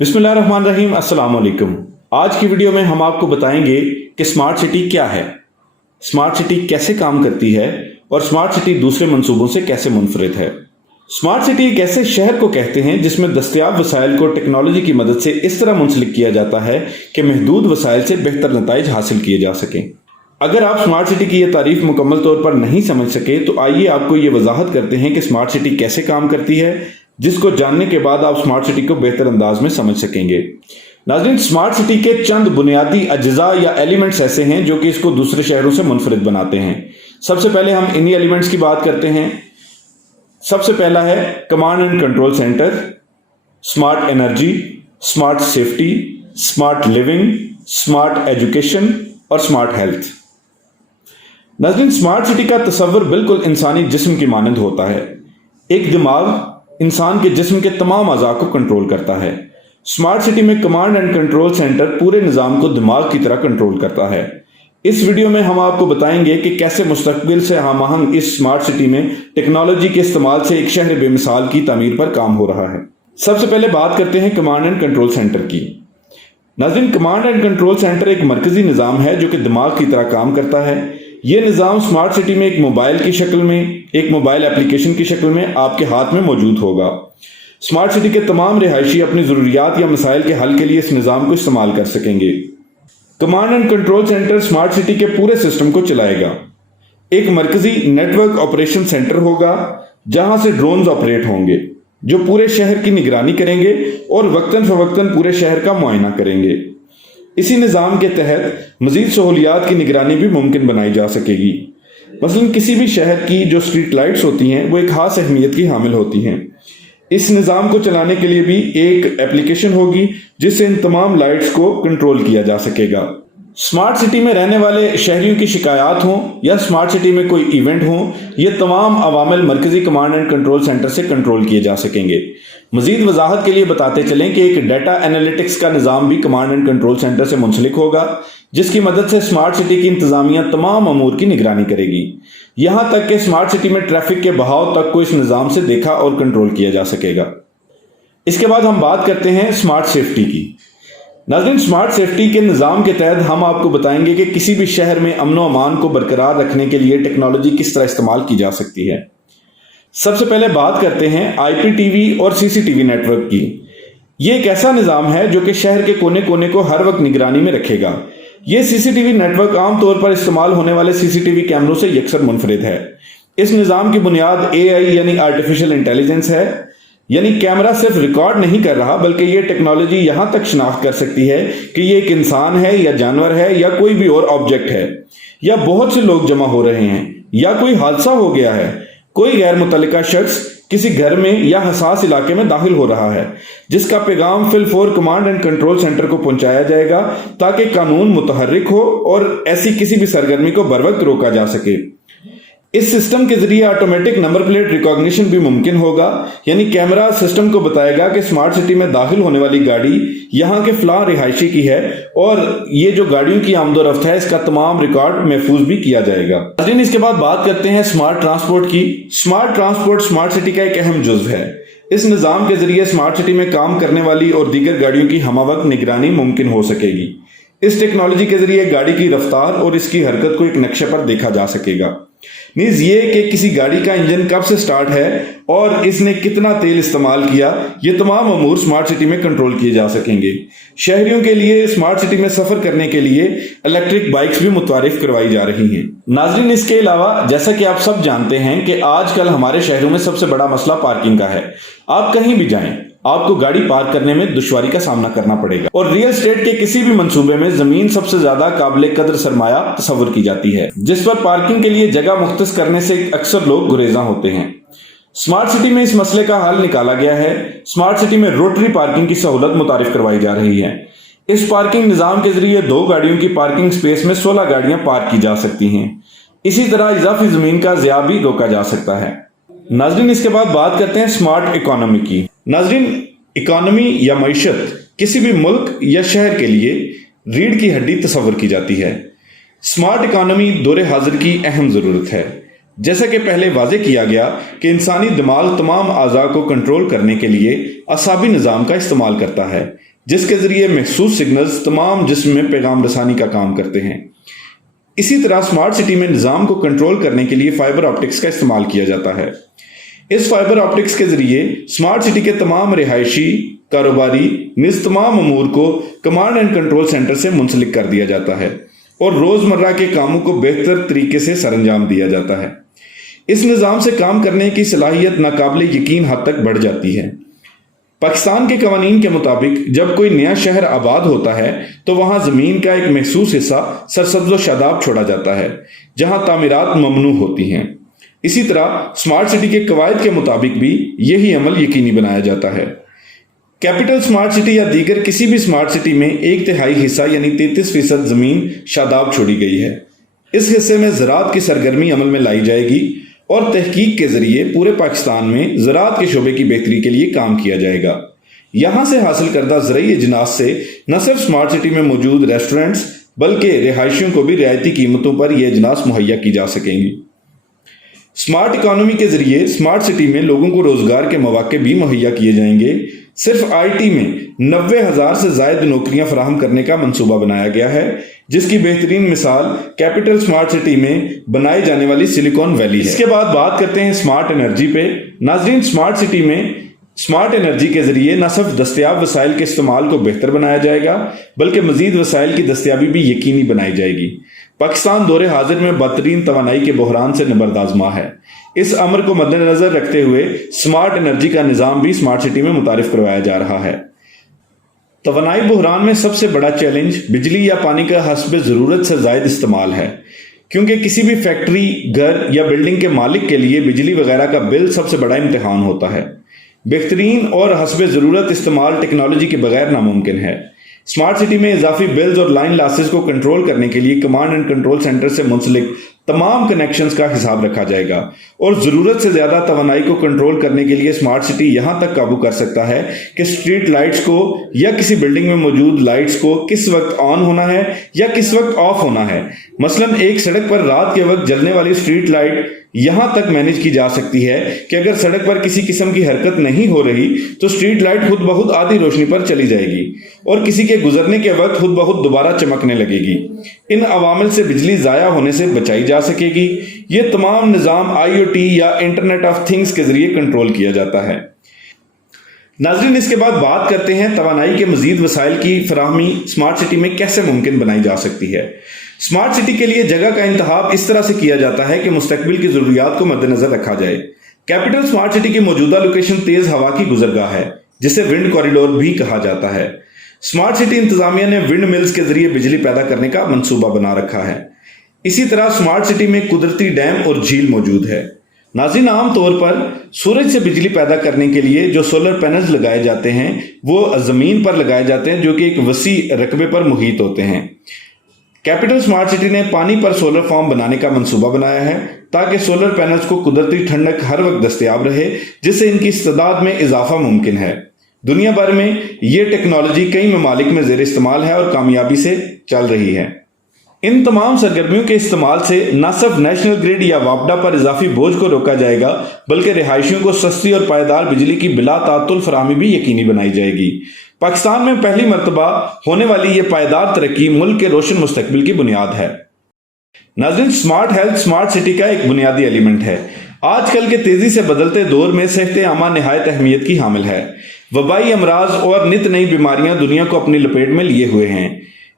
बिस्मिल्लाहिर्रहमानिर्रहीम। अस्सलाम वालेकुम। आज की वीडियो में हम आपको बताएंगे कि स्मार्ट सिटी क्या है, स्मार्ट सिटी कैसे काम करती है और स्मार्ट सिटी दूसरे मंसूबों से कैसे मुनफरिद है। स्मार्ट सिटी एक ऐसे शहर को कहते हैं जिसमें दस्तयाब वसाइल को टेक्नोलॉजी की मदद से इस तरह मुंसलिक किया जाता है कि महदूद वसाइल से बेहतर नताइज हासिल किए जा सकें। अगर आप स्मार्ट सिटी की यह तारीफ मुकम्मल तौर पर नहीं समझ सके तो आइए आपको ये वजाहत करते हैं कि स्मार्ट सिटी कैसे काम करती है, जिसको जानने के बाद आप स्मार्ट सिटी को बेहतर अंदाज में समझ सकेंगे। नाज़रीन, स्मार्ट सिटी के चंद बुनियादी अज्जा या एलिमेंट्स ऐसे हैं जो कि इसको दूसरे शहरों से मुनफरिद बनाते हैं। सबसे पहले हम इन्हीं एलिमेंट्स की बात करते हैं। सबसे पहला है command and control centre, smart energy, smart safety, smart living, smart education और स्मार्ट हेल्थ। नाज़रीन, स्मार्ट सिटी का तस्वर बिल्कुल इंसानी जिस्म की मानंद होता है। एक दिमाग इंसान के जिस्म के तमाम अज़ा को कंट्रोल करता है। स्मार्ट सिटी में कमांड एंड कंट्रोल सेंटर पूरे निज़ाम को दिमाग की तरह कंट्रोल करता है। इस वीडियो में हम आपको बताएंगे कि कैसे मुस्तकबिल से हम आहंग इस स्मार्ट सिटी में टेक्नोलॉजी के इस्तेमाल से एक शहर बेमिसाल की तामीर पर काम हो रहा है। सबसे पहले बात करते हैं कमांड एंड कंट्रोल सेंटर की। नाज़रीन, कमांड एंड कंट्रोल सेंटर एक मरकजी निज़ाम है जो कि दिमाग की तरह काम करता है। यह निज़ाम स्मार्ट सिटी में एक मोबाइल की शक्ल में, एक मोबाइल एप्लीकेशन की शक्ल में आपके हाथ में मौजूद होगा। स्मार्ट सिटी के तमाम रिहायशी अपनी ज़रूरियात या मसाइल के हल के लिए इस निज़ाम को इस्तेमाल कर सकेंगे। Command and control centre smart city के पूरे सिस्टम को चलाएगा। एक मरकजी नेटवर्क ऑपरेशन सेंटर होगा जहां से ड्रोन्स ऑपरेट होंगे जो पूरे शहर की निगरानी करेंगे और वक्तन फवक्तन पूरे शहर का मुआयना करेंगे। इसी निज़ाम के तहत मजीद सहूलियात की निगरानी भी मुमकिन बनाई जा सकेगी। मसलन किसी भी शहर की जो स्ट्रीट लाइट्स होती हैं वो एक खास अहमियत की हामिल होती हैं। इस निज़ाम को चलाने के लिए भी एक एप्लीकेशन होगी जिससे इन तमाम लाइट्स को कंट्रोल किया जा सकेगा। स्मार्ट सिटी में रहने वाले शहरियों की शिकायत हों या स्मार्ट सिटी में कोई इवेंट हो, ये तमाम अवामिल मरकजी कमांड एंड कंट्रोल सेंटर से कंट्रोल किए जा सकेंगे। मजीद वजाहत के लिए बताते चलें कि एक डाटा एनालिटिक्स का निज़ाम भी कमांड एंड कंट्रोल सेंटर से मुंसलिक होगा, जिसकी मदद से स्मार्ट सिटी की इंतजामिया तमाम अमूर की निगरानी करेगी। यहां तक कि स्मार्ट सिटी में ट्रैफिक के बहाव तक को इस निज़ाम से देखा और कंट्रोल किया जा सकेगा। इसके बाद हम बात करते हैं स्मार्ट सेफ्टी की। नाज़रीन, स्मार्ट सेफ्टी के निज़ाम के तहत हम आपको बताएंगे कि किसी भी शहर में अमन व अमान को बरकरार रखने के लिए टेक्नोलॉजी किस तरह इस्तेमाल की जा सकती है। सबसे पहले बात करते हैं IPTV और CCTV नेटवर्क की। ये एक ऐसा निज़ाम है जो कि शहर के कोने कोने को हर वक्त निगरानी में रखेगा। ये CCTV नेटवर्क आमतौर पर इस्तेमाल होने वाले CCTV कैमरों से यकसर मुनफरिद है। इस निज़ाम की बुनियाद AI यानी आर्टिफिशियल इंटेलिजेंस है। यानी कैमरा सिर्फ रिकॉर्ड नहीं कर रहा बल्कि ये टेक्नोलॉजी यहां तक शिनाख्त कर सकती है कि ये एक इंसान है या जानवर है या कोई भी और ऑब्जेक्ट है, या बहुत से लोग जमा हो रहे हैं, या कोई हादसा हो गया है, कोई गैर मुतल्लिका शख्स किसी घर में या हसास इलाके में दाखिल हो रहा है, जिसका पैगाम फिलफौर कमांड एंड कंट्रोल सेंटर को पहुंचाया जाएगा ताकि कानून मुतहर्रिक हो और ऐसी किसी भी सरगर्मी को बर वक्त रोका जा सके। इस सिस्टम के जरिए ऑटोमेटिक नंबर प्लेट रिकॉग्निशन भी मुमकिन होगा। यानी कैमरा सिस्टम को बताएगा कि स्मार्ट सिटी में दाखिल होने वाली गाड़ी यहाँ के फलां रिहायशी की है और ये जो गाड़ियों की आमदोरफ्त है इसका तमाम रिकॉर्ड महफूज भी किया जाएगा। लेकिन इसके बाद बात करते हैं स्मार्ट ट्रांसपोर्ट की। स्मार्ट ट्रांसपोर्ट स्मार्ट सिटी का एक अहम जुज़्व है। इस निज़ाम के जरिए स्मार्ट सिटी में काम करने वाली और दीगर गाड़ियों की हमवक्त निगरानी मुमकिन हो सकेगी। इस टेक्नोलॉजी के जरिए गाड़ी की रफ्तार और इसकी हरकत को एक नक्शे पर देखा जा सकेगा। मीन्स ये कि किसी गाड़ी का इंजन कब से स्टार्ट है और इसने कितना तेल इस्तेमाल किया, ये तमाम अमूर स्मार्ट सिटी में कंट्रोल किए जा सकेंगे। शहरियों के लिए स्मार्ट सिटी में सफर करने के लिए इलेक्ट्रिक बाइक्स भी मुतारिफ करवाई जा रही हैं। नाज़रीन, इसके अलावा जैसा कि आप सब जानते हैं कि आजकल हमारे शहरों में सबसे बड़ा मसला पार्किंग का है। आप कहीं भी जाएं आपको गाड़ी पार्क करने में दुश्वारी का सामना करना पड़ेगा और रियल एस्टेट के किसी भी मंसूबे में जमीन सबसे ज्यादा काबिल कदर सरमाया तस्वर की जाती है, जिस पर पार्किंग के लिए जगह मुख्तस करने से अक्सर लोग गुरेजा होते हैं। स्मार्ट सिटी में इस मसले का हल निकाला गया है। स्मार्ट सिटी में रोटरी पार्किंग की सहूलत मुतारिफ करवाई जा रही है। इस पार्किंग निज़ाम के जरिए 2 गाड़ियों की पार्किंग स्पेस में 16 गाड़ियां पार्क की जा सकती हैं। इसी तरह इजाफी जमीन का ज़िया भी रोका जा सकता है। नाज़रीन, इसके बाद बात करते हैं स्मार्ट इकोनॉमी की। नाज़रीन, इकोनॉमी या मईशत किसी भी मुल्क या शहर के लिए रीढ़ की हड्डी तस्वर की जाती है। स्मार्ट इकोनॉमी दौरे हाजिर की अहम ज़रूरत है। जैसा कि पहले वाज़े किया गया कि इंसानी दिमाग तमाम आज़ा को कंट्रोल करने के लिए असाबी निज़ाम का इस्तेमाल करता है। जिसके जरिए महसूस सिग्नल्स तमाम जिस्म में पैगाम रसानी का काम करते हैं। इसी तरह स्मार्ट सिटी में निज़ाम को कंट्रोल करने के लिए फाइबर ऑप्टिक्स का इस्तेमाल किया जाता है। इस फाइबर ऑप्टिक्स के जरिए स्मार्ट सिटी के तमाम रिहायशी, कारोबारी निज तमाम अमूर को कमांड एंड कंट्रोल सेंटर से मुंसलिक कर दिया जाता है और रोजमर्रा के कामों को बेहतर तरीके से सरंजाम दिया जाता है। इस निज़ाम से काम करने की सलाहियत नाकाबिले यकीन हद तक बढ़ जाती है। पाकिस्तान के कवानीन के मुताबिक जब कोई नया शहर आबाद होता है तो वहां जमीन का एक महसूस हिस्सा सरसब्ज़ व शादाब छोड़ा जाता है, जहां तामीरात ममनू होती हैं। इसी तरह स्मार्ट सिटी के कवायद के मुताबिक भी यही अमल यकीनी बनाया जाता है। कैपिटल स्मार्ट सिटी या दीगर किसी भी स्मार्ट सिटी में 1/3 हिस्सा यानी 33% जमीन शादाब छोड़ी गई है। इस हिस्से में ज़राअत की सरगर्मी अमल में लाई जाएगी और तहकीक के जरिए पूरे पाकिस्तान में ज़राअत के शोबे की बेहतरी के लिए काम किया जाएगा। यहाँ से हासिल करदा ज़रई इजनास से न सिर्फ स्मार्ट सिटी में मौजूद रेस्टोरेंट्स बल्कि रिहायशियों को भी रियायती कीमतों पर यह इजनास मुहैया की जा सकेंगी। स्मार्ट इकॉनमी के जरिए स्मार्ट सिटी में लोगों को रोजगार के मौके भी मुहैया किए जाएंगे। सिर्फ IT में 90,000 से ज़ायद नौकरियां फराहम करने का मंसूबा बनाया गया है, जिसकी बेहतरीन मिसाल कैपिटल स्मार्ट सिटी में बनाई जाने वाली सिलिकॉन वैली है। इसके बाद बात करते हैं स्मार्ट एनर्जी पे। नाजरीन, स्मार्ट सिटी में स्मार्ट एनर्जी के जरिए न सिर्फ दस्तयाब वसाइल के इस्तेमाल को बेहतर बनाया जाएगा बल्कि मजीद वसाइल की दस्तयाबी भी यकीनी बनाई जाएगी। पाकिस्तान दौरे हाजिर में बदतरीन तवानाई के बहरान से निबर्दाजमा है। इस अमर को मद्देनजर रखते हुए स्मार्ट एनर्जी का निज़ाम भी स्मार्ट सिटी में मुतारिफ करवाया जा रहा है। तवानाई बहरान में सबसे बड़ा चैलेंज बिजली या पानी का हस्ब ज़रूरत से ज़ायद इस्तेमाल है, क्योंकि किसी भी फैक्ट्री, घर या बिल्डिंग के मालिक के लिए बिजली वगैरह का बिल सबसे बड़ा इम्तिहान होता है। बेहतरीन और हस्ब ज़रूरत इस्तेमाल टेक्नोलॉजी के बगैर नामुमकिन है। स्मार्ट सिटी में इजाफी बिल्स और लाइन लॉसेस को कंट्रोल करने के लिए कमांड एंड कंट्रोल सेंटर से मुंसलिक तमाम कनेक्शंस का हिसाब रखा जाएगा और ज़रूरत से ज़्यादा तवानाई को कंट्रोल करने के लिए स्मार्ट सिटी यहाँ तक काबू कर सकता है कि स्ट्रीट लाइट्स को या किसी बिल्डिंग में मौजूद लाइट्स को किस वक्त ऑन होना है या किस वक्त ऑफ होना है। मसलन एक सड़क पर रात के वक्त जलने वाली स्ट्रीट लाइट यहाँ तक मैनेज की जा सकती है कि अगर सड़क पर किसी किस्म की हरकत नहीं हो रही तो स्ट्रीट लाइट खुद ब खुद आधी रोशनी पर चली जाएगी और किसी के गुजरने के वक्त खुद ब खुद दोबारा चमकने लगेगी। इन अवामिल से बिजली ज़ाया होने से बचाई जा सकेगी। ये तमाम निज़ाम IoT या इंटरनेट ऑफ थिंग्स के जरिए कंट्रोल किया जाता है। नाज़रीन, इसके बाद बात करते हैं तवानाई के मजीद वसाइल की फराहमी स्मार्ट सिटी में कैसे मुमकिन बनाई जा सकती है। स्मार्ट सिटी के लिए जगह का इंतखाब इस तरह से किया जाता है कि मुस्तकबिल की ज़रूरियात को मद्देनजर रखा जाए। कैपिटल स्मार्ट सिटी की मौजूदा लोकेशन तेज़ हवा की गुजरगाह है, जिसे विंड कॉरिडोर भी कहा जाता है। स्मार्ट सिटी इंतजामिया ने विंड मिल्स के जरिए बिजली पैदा करने का मंसूबा बना रखा है। इसी तरह स्मार्ट सिटी में कुदरती डैम और झील मौजूद है। नाज़रीन, आम तौर पर सूरज से बिजली पैदा करने के लिए जो सोलर पैनल्स लगाए जाते हैं वो ज़मीन पर लगाए जाते हैं, जो कि एक वसी रकबे पर मुहित होते हैं। कैपिटल स्मार्ट सिटी ने पानी पर सोलर फार्म बनाने का मंसूबा बनाया है ताकि सोलर पैनल्स को कुदरती ठंडक हर वक्त दस्तयाब रहे, जिससे इनकी इस्तेदाद में इजाफा मुमकिन है। दुनिया भर में ये टेक्नोलॉजी कई ममालिक में ज़ेर इस्तेमाल है और कामयाबी से चल रही है। इन तमाम सरगर्मियों के इस्तेमाल से न सिर्फ नेशनल ग्रिड या वापडा पर इजाफी बोझ को रोका जाएगा बल्कि रिहायशियों को सस्ती और पायदार बिजली की बिला तातुल फराहमी भी यकीनी बनाई जाएगी। पाकिस्तान में पहली मरतबा होने वाली ये पायदार तरक्की मुल्क के रोशन मुस्तकबिल की बुनियाद है। नाज़रीन, स्मार्ट हेल्थ स्मार्ट सिटी का एक बुनियादी एलिमेंट है। आजकल के तेजी से बदलते दौर में सेहत आमा निहायत अहमियत की हामिल है। वबाई अमराज और नित नई बीमारियां दुनिया को अपनी लपेट में लिए हुए हैं।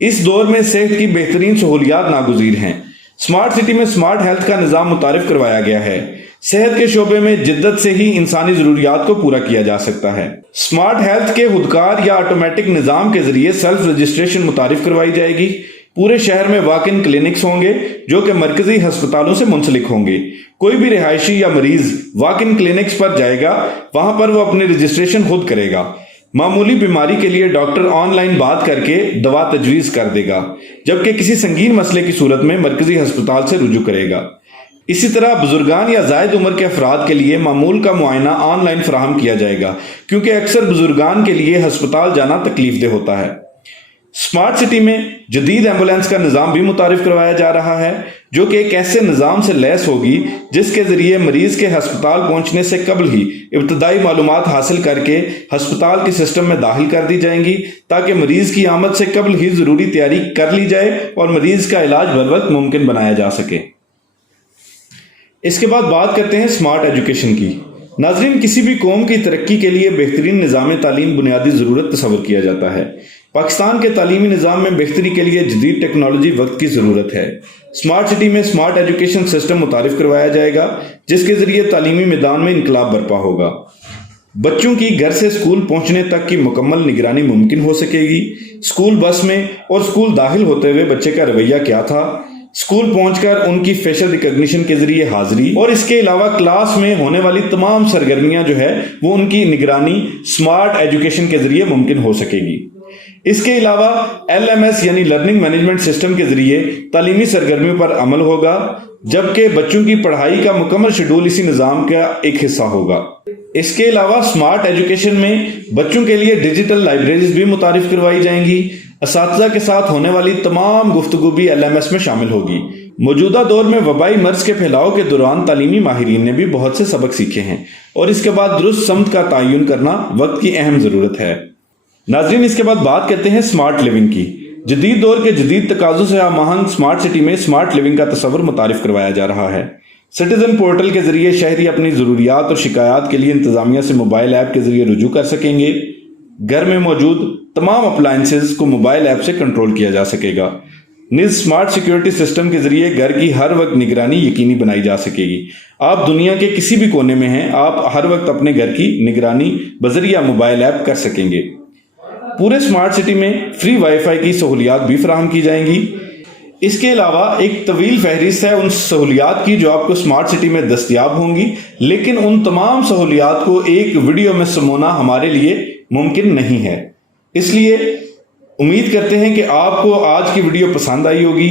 इस दौर में सेहत की बेहतरीन सहूलियात नागुज़ीर हैं। स्मार्ट सिटी में स्मार्ट हेल्थ का निज़ाम मुतारिफ करवाया गया है। सेहत के शोबे में जिद्दत से ही इंसानी ज़रूरियात को पूरा किया जा सकता है। स्मार्ट हेल्थ के खुदकार या ऑटोमेटिक निज़ाम के जरिए सेल्फ रजिस्ट्रेशन मुतारिफ करवाई जाएगी। पूरे शहर में वॉक इन क्लिनिक्स होंगे जो कि मरकजी अस्पतालों से मुंसलिक होंगे। कोई भी रिहायशी या मरीज वॉक इन क्लिनिक्स पर जाएगा, वहां पर वो अपनी रजिस्ट्रेशन खुद करेगा। मामूली बीमारी के लिए डॉक्टर ऑनलाइन बात करके दवा तजवीज़ कर देगा, जबकि किसी संगीन मसले की सूरत में मरकजी अस्पताल से रुजू करेगा। इसी तरह बुजुर्गान या जायद उम्र के अफराद के लिए मामूल का मुआयना ऑनलाइन फराहम किया जाएगा, क्योंकि अक्सर बुजुर्गान के लिए अस्पताल जाना तकलीफ दह होता है। स्मार्ट सिटी में जदीद एम्बुलेंस का निज़ाम भी मुतारिफ करवाया जा रहा है, जो कि एक ऐसे निज़ाम से लैस होगी जिसके ज़रिए मरीज़ के हस्पताल पहुंचने से कबल ही इब्तदाई मालूमात हासिल करके हस्पताल के सिस्टम में दाखिल कर दी जाएंगी, ताकि मरीज़ की आमद से कबल ही ज़रूरी तैयारी कर ली जाए और मरीज़ का इलाज बर वक्त मुमकिन बनाया जा सके। इसके बाद बात करते हैं स्मार्ट एजुकेशन की। नाज़रीन, किसी भी कौम की तरक्की के लिए बेहतरीन निज़ाम तालीम बुनियादी ज़रूरत तस्वर किया जाता है। पाकिस्तान के तालीमी निज़ाम में बेहतरी के लिए जदीद टेक्नोलॉजी वक्त की ज़रूरत है। स्मार्ट सिटी में स्मार्ट एजुकेशन सिस्टम मुतारिफ करवाया जाएगा, जिसके ज़रिए तालीमी मैदान में इनकलाब बर्पा होगा। बच्चों की घर से स्कूल पहुंचने तक की मुकम्मल निगरानी मुमकिन हो सकेगी। स्कूल बस में और स्कूल दाखिल होते हुए बच्चे का रवैया क्या था, स्कूल पहुंचकर उनकी फेशियल रिकॉग्निशन के जरिए हाजिरी, और इसके अलावा क्लास में होने वाली तमाम सरगर्मियां जो है वो उनकी निगरानी स्मार्ट एजुकेशन के जरिए मुमकिन हो सकेगी। इसके अलावा LMS यानी लर्निंग मैनेजमेंट सिस्टम के जरिए तालीमी सरगर्मियों पर अमल होगा, जबकि बच्चों की पढ़ाई का मुकम्मल शेड्यूल इसी निज़ाम का एक हिस्सा होगा। इसके अलावा स्मार्ट एजुकेशन में बच्चों के लिए डिजिटल लाइब्रेरीज भी मुतारिफ करवाई जाएंगी। असातिज़ा के साथ होने वाली तमाम गुफ्तगू भी LMS में शामिल होगी। मौजूदा दौर में वबाई मर्ज के फैलाव के दौरान तालीमी माहिरीन ने भी बहुत से सबक सीखे हैं और इसके बाद दुरुस्त समत का तयन करना वक्त की अहम ज़रूरत है। नाज़रीन, इसके बाद बात करते हैं स्मार्ट लिविंग की। जदीद दौर के जदीद तकाज़ों से आहंग स्मार्ट सिटी में स्मार्ट लिविंग का तस्वर मुतारिफ करवाया जा रहा है। सिटीजन पोर्टल के जरिए शहरी अपनी ज़रूरियात और शिकायत के लिए इंतज़ामिया से मोबाइल ऐप के जरिए रुजू कर सकेंगे। घर में मौजूद तमाम अप्लायंसेस को मोबाइल ऐप से कंट्रोल किया जा सकेगा। निज स्मार्ट सिक्योरिटी सिस्टम के जरिए घर की हर वक्त निगरानी यकीनी बनाई जा सकेगी। आप दुनिया के किसी भी कोने में हैं, आप हर वक्त अपने घर की निगरानी बजरिया मोबाइल ऐप कर सकेंगे। पूरे स्मार्ट सिटी में फ्री वाईफाई की सहूलियात भी फराहम की जाएंगी। इसके अलावा एक तवील फहरिस्त है उन सहूलियात की जो आपको स्मार्ट सिटी में दस्तयाब होंगी, लेकिन उन तमाम सहूलियात को एक वीडियो में समोना हमारे लिए मुमकिन नहीं है। इसलिए उम्मीद करते हैं कि आपको आज की वीडियो पसंद आई होगी।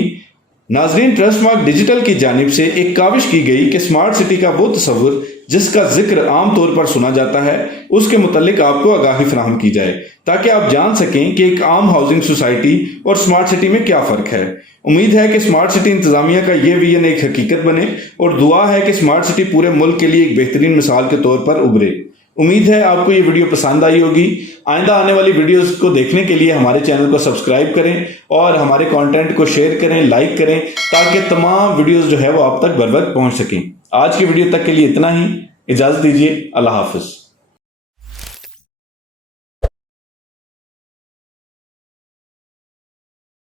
नाज़रीन, ट्रस्टमार्क डिजिटल की जानिब से एक काविश की गई कि स्मार्ट सिटी का वो तस्वुर जिसका जिक्र आम तौर पर सुना जाता है, उसके मुतल्लिक आपको आगाही फराहम की जाए, ताकि आप जान सकें कि एक आम हाउसिंग सोसाइटी और स्मार्ट सिटी में क्या फ़र्क है। उम्मीद है कि स्मार्ट सिटी इंतज़ामिया का ये विजन एक हकीकत बने और दुआ है कि स्मार्ट सिटी पूरे मुल्क के लिए एक बेहतरीन मिसाल के तौर पर उभरे। उम्मीद है आपको ये वीडियो पसंद आई होगी। आइंदा आने वाली वीडियोस को देखने के लिए हमारे चैनल को सब्सक्राइब करें और हमारे कंटेंट को शेयर करें, लाइक करें, ताकि तमाम वीडियोस जो है वो आप तक बर वक्त पहुंच सकें। आज की वीडियो तक के लिए इतना ही। इजाज़त दीजिए। अल्लाह हाफिज़।